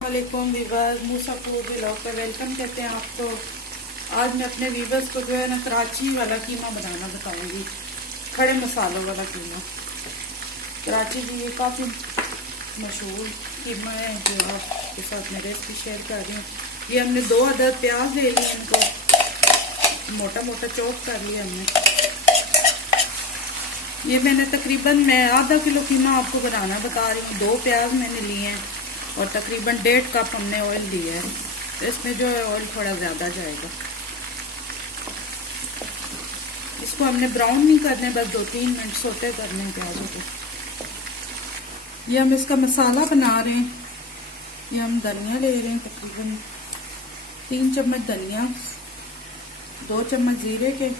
वालेकुम वीवर्स, मूसा food vlog पे welcome कहते हैं आपको। आज मैं अपने वीवर्स को जो है ना कराची वाला कीमा बनाना बताऊंगी, खड़े मसालों वाला कीमा। कराची की ये काफ़ी मशहूर कीमा है जो आपके साथ मैं रेसिपी शेयर कर रही हूँ। ये हमने 2 अदद प्याज ले लिए, इनको मोटा मोटा चॉप कर लिया हमने। ये मैंने तकरीबन मैं आधा किलो कीमा आपको बनाना बता रही हूँ। 2 प्याज मैंने लिए हैं और तकरीबन 1.5 कप हमने ऑयल लिया है। तो इसमें जो है ऑयल थोड़ा ज़्यादा जाएगा। इसको हमने ब्राउन नहीं करने, बस 2-3 मिनट सोते करने हैं प्याजों को। ये हम इसका मसाला बना रहे हैं। ये हम धनिया ले रहे हैं, तकरीबन 3 चम्मच धनिया, 2 चम्मच जीरे के,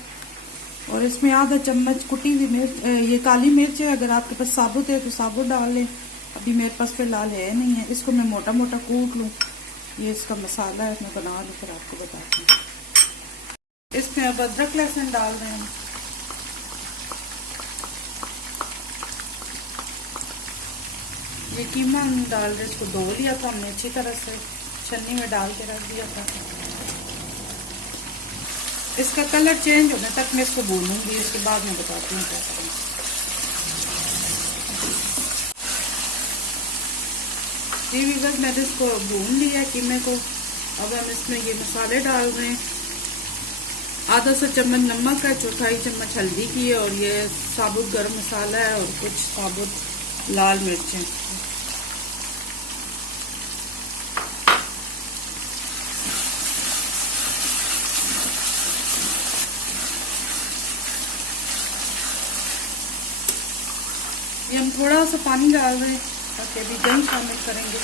और इसमें आधा चम्मच कुटी हुई मिर्च, ये काली मिर्च है। अगर आपके पास साबुत है तो साबुत डाल लें, अभी मेरे पास फिलहाल है नहीं है। इसको मैं मोटा मोटा कूट लूँ। ये इसका मसाला है, मैं बना लूँ फिर आपको बताती हूँ। इसमें अब अदरक लहसुन डाल रहे हैं। ये कीमा हम डाल रहे हैं, इसको धो लिया था हमने अच्छी तरह से, छन्नी में डाल के रख दिया था। इसका कलर चेंज होने तक मैं इसको भूनूंगी, इसके बाद मैं बताती हूँ क्या करूँ। जी वीवर्स, मैंने इसको भून लिया कीमे को। अब हम इसमें ये मसाले डाल रहे हैं। आधा सा चम्मच नमक है, 1/4 चम्मच हल्दी की है, और ये साबुत गरम मसाला है, और कुछ साबुत लाल मिर्चें। ये हम थोड़ा सा पानी डाल रहे हैं ताकि अभी दही शामिल करेंगे।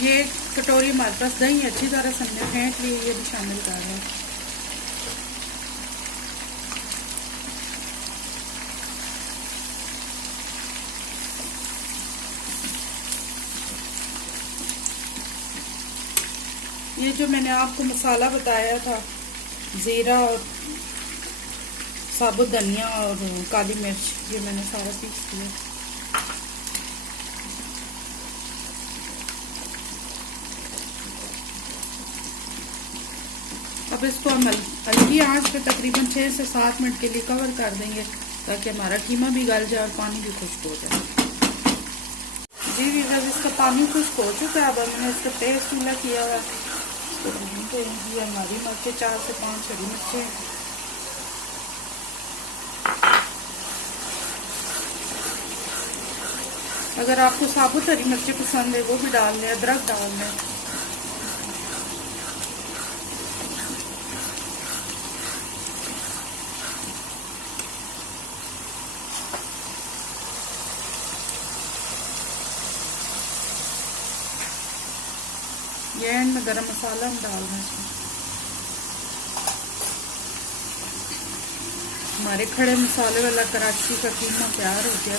ये 1 कटोरी हमारे पास दही अच्छी तरह से हमने फेंट ली, ये भी शामिल कर रहे हैं। ये जो मैंने आपको मसाला बताया था, जीरा और साबुत धनिया और काली मिर्च, ये मैंने सारा पीस दिया। अब इसको हम हल्की आंच पे तकरीबन 6 से 7 मिनट के लिए कवर कर देंगे ताकि हमारा कीमा भी गल जाए और पानी भी खुश्क हो जाए। जी वीवर्स, इसका पानी खुश्क हो चुका है। अब हमने इसका पेस्ट मिला किया हुआ है। ये हमारी मिर्चें 4 से 5 हरी मिर्चें। अगर आपको साबुत हरी मिर्चें पसंद है वो भी डाल लें, अदरक डाल लें। ये एंड में गरम मसाला हम डाल रहे हैं इसमें। हमारे खड़े मसाले वाला कराची का कीमा तैयार हो गया।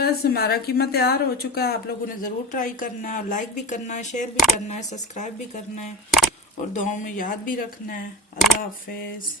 बस हमारा कीमा तैयार हो चुका है। आप लोगों ने ज़रूर ट्राई करना है, लाइक भी करना है, शेयर भी करना है, सब्सक्राइब भी करना है, और दुआओं में याद भी रखना है। अल्लाह हाफिज़।